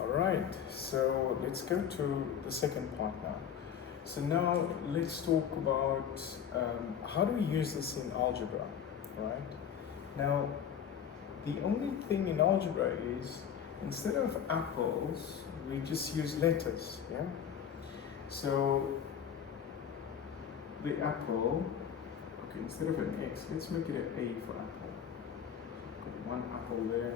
Alright, so let's go to the second part now. So now let's talk about how do we use this in algebra, right? Now, the only thing in algebra is instead of apples, we just use letters, yeah? So the apple, okay, instead of an X, let's make it an A for apple. Got one apple there,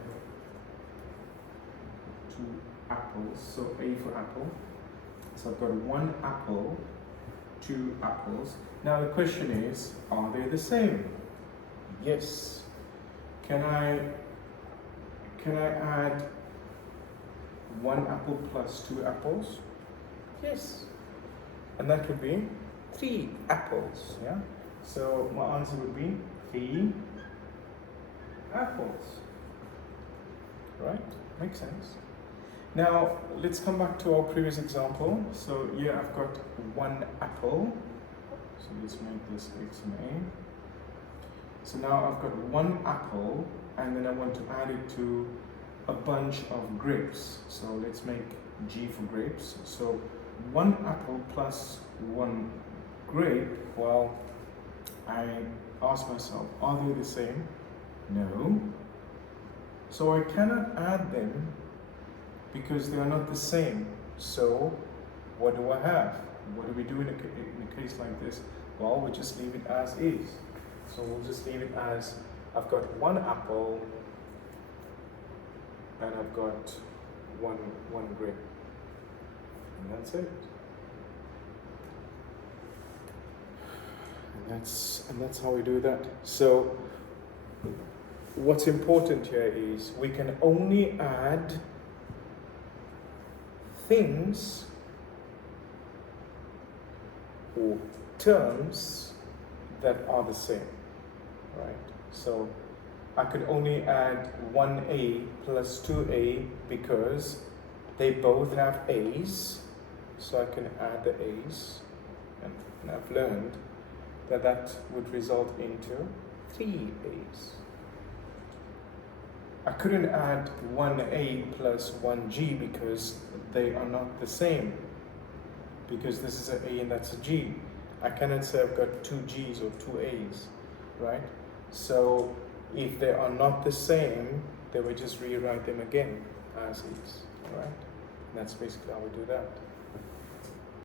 two apples, so A for apple. So I've got one apple, two apples. Now the question is, are they the same? Yes. Can I add one apple plus two apples? Yes. And that would be three apples, yeah? So my answer would be 3 apples, right? Makes sense. Now, let's come back to our previous example. So here I've got one apple. So let's make this X and A. So now I've got one apple, and then I want to add it to a bunch of grapes. So let's make G for grapes. So one apple plus one grape. Well, I ask myself, are they the same? No. So I cannot add them because they are not the same. So what do I have? What do we do in a case like this? Well, we just leave it as is. So we'll just leave it as I've got one apple and I've got one grape. And that's it. And that's how we do that. So what's important here is we can only add things or terms that are the same, right? So I could only add 1A plus 2A because they both have A's, so I can add the A's, and I've learned that would result into 3 A's. I couldn't add 1A plus 1G because they are not the same. Because this is an A and that's a G. I cannot say I've got 2 G's or 2 A's, right? So if they are not the same, then we just rewrite them again as is, right? And that's basically how we do that.